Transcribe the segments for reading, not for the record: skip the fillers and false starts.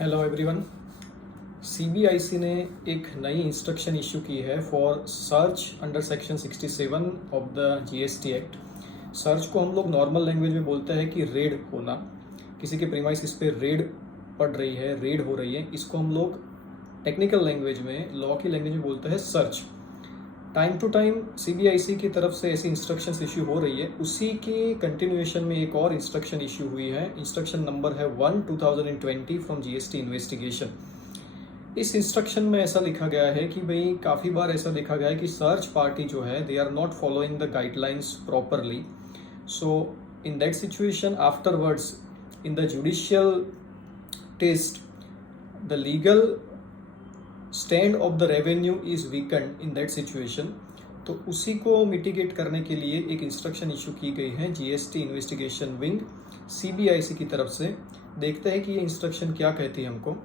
Hello everyone. CBIC ने एक नई इंस्ट्रक्शन इशू की है for search under section 67 of the GST act. Search को हम लोग नॉर्मल लैंग्वेज में बोलते हैं कि रेड होना, किसी के प्रीमाइसिस पे रेड पड़ रही है, रेड हो रही है, इसको हम लोग टेक्निकल लैंग्वेज में, लॉ की लैंग्वेज में बोलते हैं search. Time to time CBIC की तरफ से ऐसी इंस्ट्रक्शंस इशू हो रही है। उसी की कंटिन्यूएशन में एक और इंस्ट्रक्शन इशू हुई है। इंस्ट्रक्शन नंबर है 1/2020 फ्रॉम जीएसटी इन्वेस्टिगेशन। इस इंस्ट्रक्शन में ऐसा लिखा गया है कि भाई काफ़ी बार ऐसा देखा गया है कि सर्च पार्टी जो है they are not following the guidelines properly. So in that situation afterwards in the judicial test the legal stand of the revenue is weakened in that situation. तो उसी को मिटिगेट करने के लिए एक इंस्ट्रक्शन इशू की गई है जीएसटी इन्वेस्टिगेशन विंग सीबीआईसी की तरफ से। देखते हैं कि ये इंस्ट्रक्शन क्या कहती है हमको।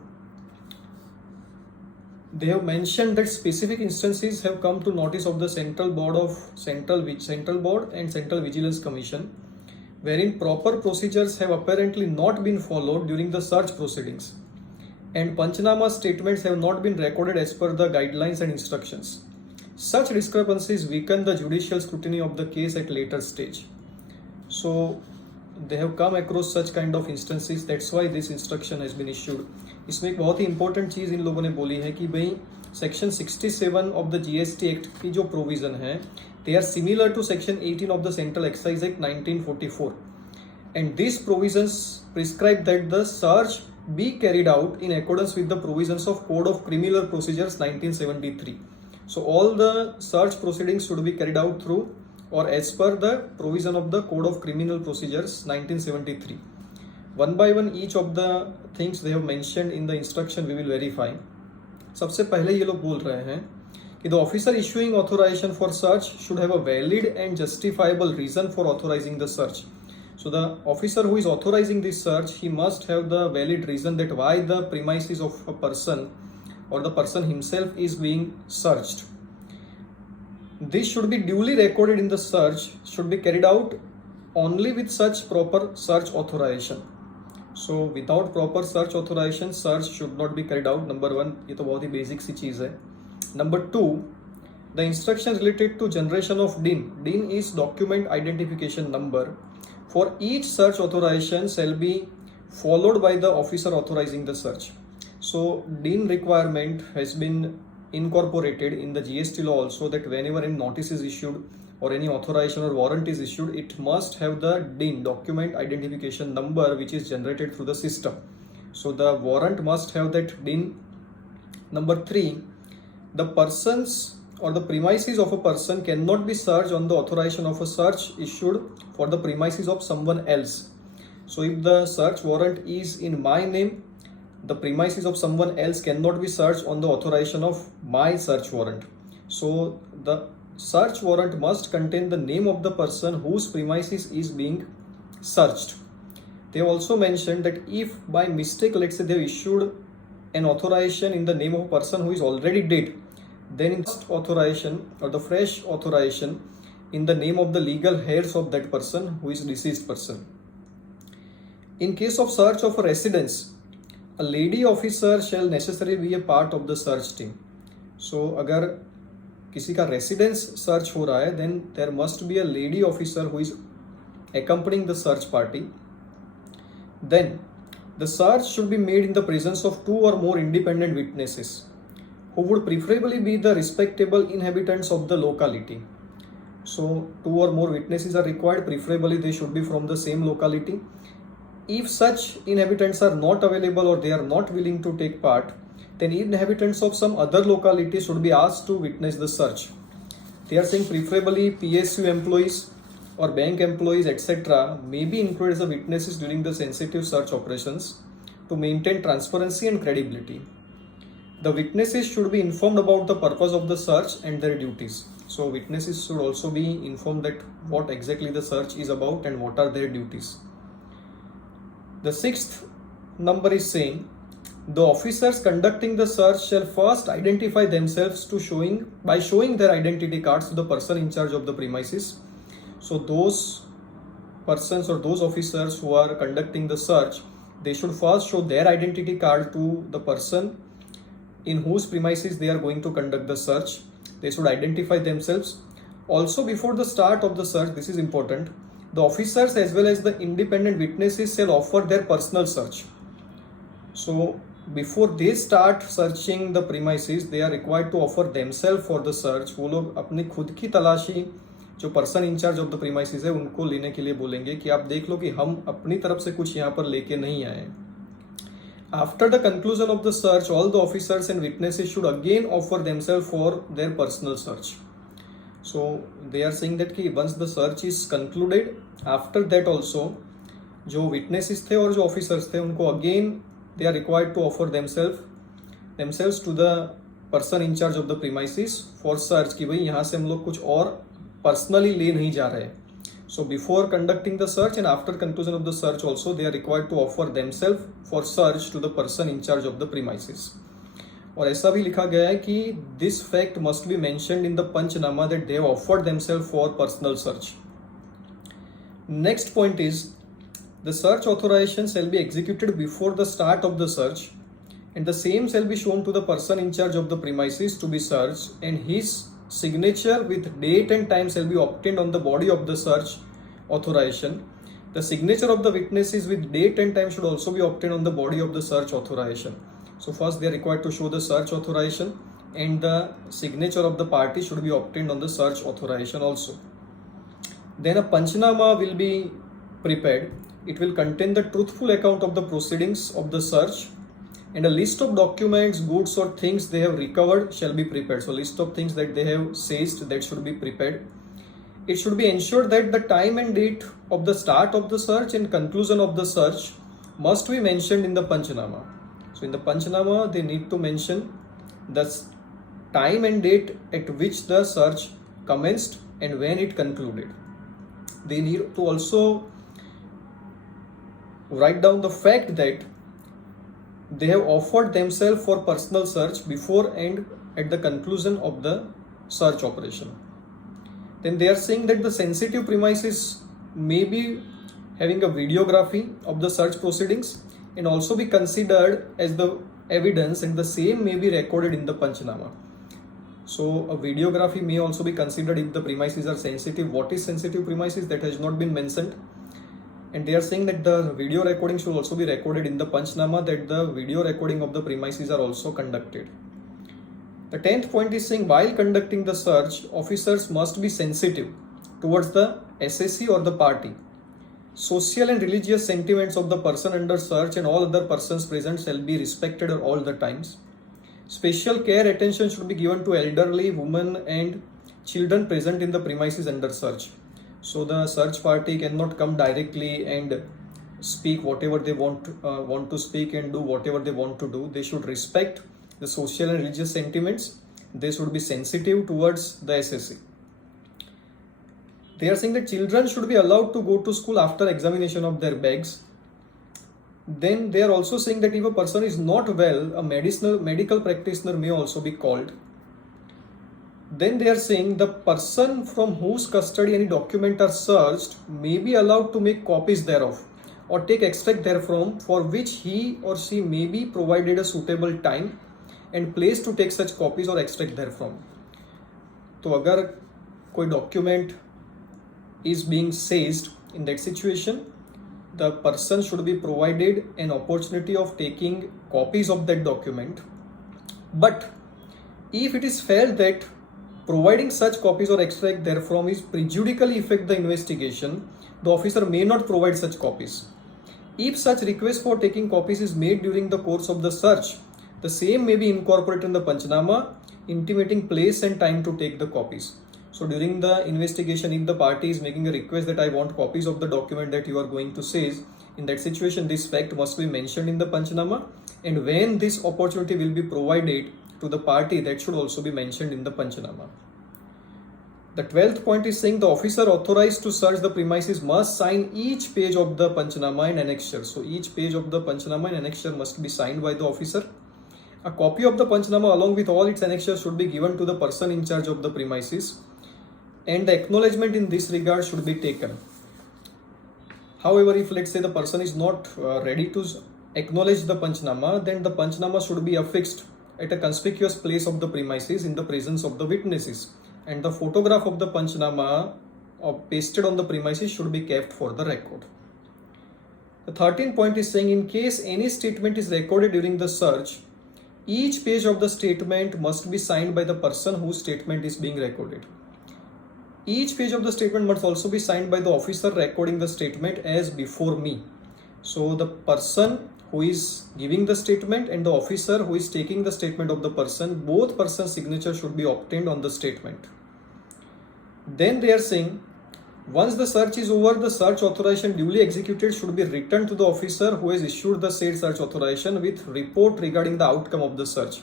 They have mentioned that specific instances have come to notice of the Central Board and Central Vigilance Commission, wherein proper procedures have apparently not been followed during the search proceedings, and Panchnama statements have not been recorded as per the guidelines and instructions. Such discrepancies weaken the judicial scrutiny of the case at later stage. So they have come across such kind of instances, that's why this instruction has been issued. इसमें एक बहुत ही important चीज़ इन लोगों ने बोली है कि भाई section 67 of the GST act की जो प्रोविजन है they are similar to section 18 of the central excise act 1944 and this provisions prescribe that the search be carried out in accordance with the provisions of code of criminal procedures 1973. So all the search proceedings should be carried out through or as per the provision of the code of criminal procedures 1973. One by one each of the things they have mentioned in the instruction we will verify. सबसे पहले ये लोग बोल रहे हैं कि the officer issuing authorization for search should have a valid and justifiable reason for authorizing the search. So the officer who is authorizing this search, he must have the valid reason that why the premises of a person or the person himself is being searched. This should be duly recorded in the search, should be carried out only with such proper search authorization. So without proper search authorization, search should not be carried out. Number 1, ये तो बहुत ही basic सी चीज़ है. Number 2, the instruction related to generation of DIN. DIN is document identification number. For each search authorization shall be followed by the officer authorizing the search. So DIN requirement has been incorporated in the GST law also, that whenever any notice is issued or any authorization or warrant is issued, it must have the DIN, document identification number, which is generated through the system. So the warrant must have that DIN. Number 3, the persons or the premises of a person cannot be searched on the authorization of a search issued for the premises of someone else. So if the search warrant is in my name, the premises of someone else cannot be searched on the authorization of my search warrant. So the search warrant must contain the name of the person whose premises is being searched. They have also mentioned that if by mistake, let's say they have issued an authorization in the name of a person who is already dead, then first authorization or the fresh authorization in the name of the legal heirs of that person who is deceased person. In case of search of a residence, a lady officer shall necessarily be a part of the search team. So अगर किसी का residence search हो रहा है, then there must be a lady officer who is accompanying the search party. Then the search should be made in the presence of 2 or more independent witnesses who would preferably be the respectable inhabitants of the locality. So 2 or more witnesses are required, preferably they should be from the same locality. If such inhabitants are not available or they are not willing to take part, then inhabitants of some other locality should be asked to witness the search. They are saying preferably PSU employees or bank employees, etc. may be included as witnesses during the sensitive search operations to maintain transparency and credibility. The witnesses should be informed about the purpose of the search and their duties. So witnesses should also be informed that what exactly the search is about and what are their duties. The 6th number is saying, the officers conducting the search shall first identify themselves by showing their identity cards to the person in charge of the premises. So those persons or those officers who are conducting the search they should first show their identity card to the person in whose premises they are going to conduct the search. They should identify themselves. Also, before the start of the search, this is important, the officers as well as the independent witnesses shall offer their personal search. So before they start searching the premises, they are required to offer themselves for the search. वो लोग अपनी खुद की तलाशी जो person in charge of the premises है उनको लेने के लिए बोलेंगे कि आप देख लो कि हम अपनी तरफ से कुछ यहाँ पर लेके नहीं आए. After the conclusion of the search, all the officers and witnesses should again offer themselves for their personal search. So they are saying that कि once the search is concluded, after that also जो witnesses थे और जो officers थे उनको again they are required to offer themselves to the person in charge of the premises for search कि भाई यहाँ से हम लोग कुछ और personally ले नहीं जा रहे. So before conducting the search and after conclusion of the search also they are required to offer themselves for search to the person in charge of the premises. और ऐसा भी लिखा गया है कि this fact must be mentioned in the Panchnama that they have offered themselves for personal search. Next point is the search authorization shall be executed before the start of the search and the same shall be shown to the person in charge of the premises to be searched and his signature with date and time shall be obtained on the body of the search authorization. The signature of the witnesses with date and time should also be obtained on the body of the search authorization. So first they are required to show the search authorization and the signature of the party should be obtained on the search authorization also. Then a Panchnama will be prepared. It will contain the truthful account of the proceedings of the search and a list of documents, goods or things they have recovered shall be prepared. So list of things that they have seized that should be prepared. It should be ensured that the time and date of the start of the search and conclusion of the search must be mentioned in the Panchnama. So in the Panchnama they need to mention the time and date at which the search commenced and when it concluded. They need to also write down the fact that they have offered themselves for personal search before and at the conclusion of the search operation. Then they are saying that the sensitive premises may be having a videography of the search proceedings and also be considered as the evidence and the same may be recorded in the Panchnama. So a videography may also be considered if the premises are sensitive. What is sensitive premises? That has not been mentioned. And they are saying that the video recording should also be recorded in the Panchnama, that the video recording of the premises are also conducted. The 10th point is saying while conducting the search, officers must be sensitive towards the SSC or the party. Social and religious sentiments of the person under search and all other persons present shall be respected at all the times. Special care attention should be given to elderly, women and children present in the premises under search. So the search party cannot come directly and speak whatever they want to speak and do whatever they want to do. They should respect the social and religious sentiments. They should be sensitive towards the SSC. They are saying that children should be allowed to go to school after examination of their bags. Then they are also saying that if a person is not well, a medical practitioner may also be called. Then they are saying the person from whose custody any document are searched may be allowed to make copies thereof or take extract therefrom, for which he or she may be provided a suitable time and place to take such copies or extract therefrom. तो अगर कोई document is being seized, in that situation the person should be provided an opportunity of taking copies of that document. But if it is felt that providing such copies or extract therefrom is prejudicially affect the investigation, the officer may not provide such copies. If such request for taking copies is made during the course of the search, the same may be incorporated in the Panchnama, intimating place and time to take the copies. So during the investigation, if the party is making a request that I want copies of the document that you are going to seize, in that situation this fact must be mentioned in the Panchnama, and when this opportunity will be provided to the party, that should also be mentioned in the Panchnama. The 12th point is saying the officer authorized to search the premises must sign each page of the Panchnama and annexure. So each page of the Panchnama and annexure must be signed by the officer. A copy of the Panchnama along with all its annexures should be given to the person in charge of the premises, and the acknowledgement in this regard should be taken. However, if let's say the person is not ready to acknowledge the Panchnama, then the Panchnama should be affixed at a conspicuous place of the premises in the presence of the witnesses, and the photograph of the Panchnama pasted on the premises should be kept for the record. The 13th point is saying, in case any statement is recorded during the search, each page of the statement must be signed by the person whose statement is being recorded. Each page of the statement must also be signed by the officer recording the statement as before me. So the person who is giving the statement and the officer who is taking the statement of the person, both persons' signature should be obtained on the statement. Then they are saying, once the search is over, the search authorization duly executed should be returned to the officer who has issued the said search authorization with report regarding the outcome of the search.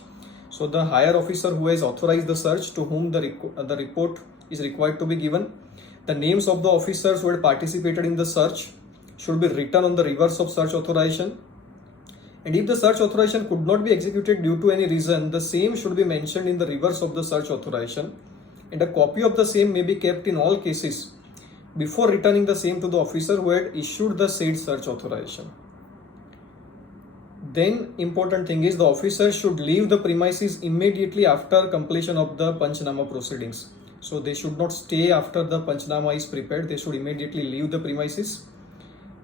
So the higher officer who has authorized the search, to whom the report is required to be given. The names of the officers who had participated in the search should be written on the reverse of search authorization. And if the search authorization could not be executed due to any reason, the same should be mentioned in the reverse of the search authorization. And a copy of the same may be kept in all cases before returning the same to the officer who had issued the said search authorization. Then important thing is, the officer should leave the premises immediately after completion of the Panchnama proceedings. So they should not stay after the Panchnama is prepared. They should immediately leave the premises.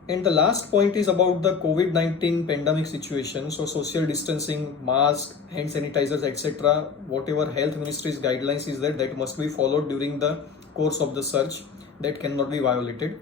And the last point is about the COVID-19 pandemic situation. So social distancing, mask, hand sanitizers, etc. Whatever health ministry's guidelines is there, that must be followed during the course of the search. That cannot be violated.